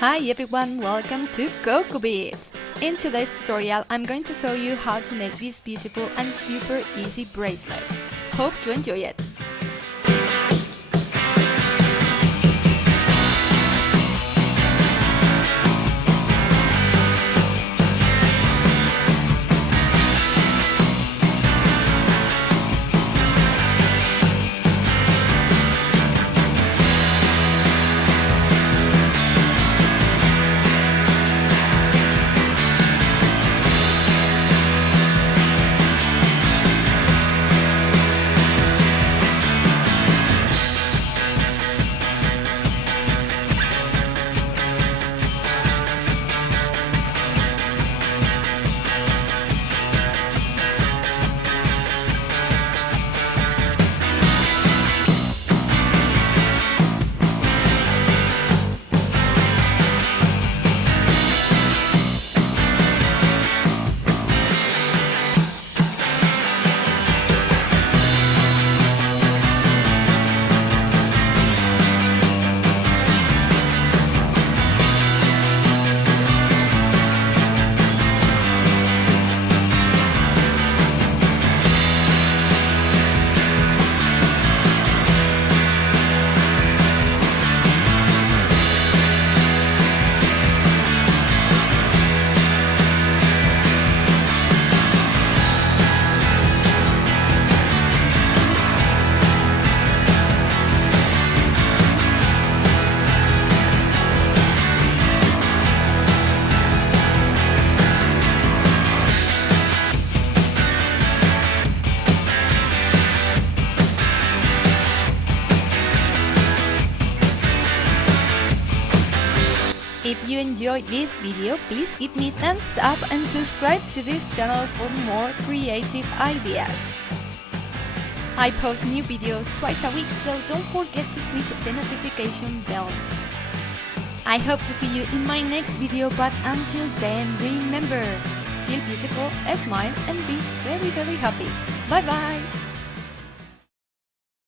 Hi everyone, welcome to Coco Beats! In today's tutorial, I'm going to show you how to make this beautiful and super easy bracelet. Hope you enjoy it! If you enjoyed this video, please give me thumbs up and subscribe to this channel for more creative ideas. I post new videos twice a week, so don't forget to switch the notification bell. I hope to see you in my next video, but until then, remember, still beautiful, smile and be very happy. Bye bye!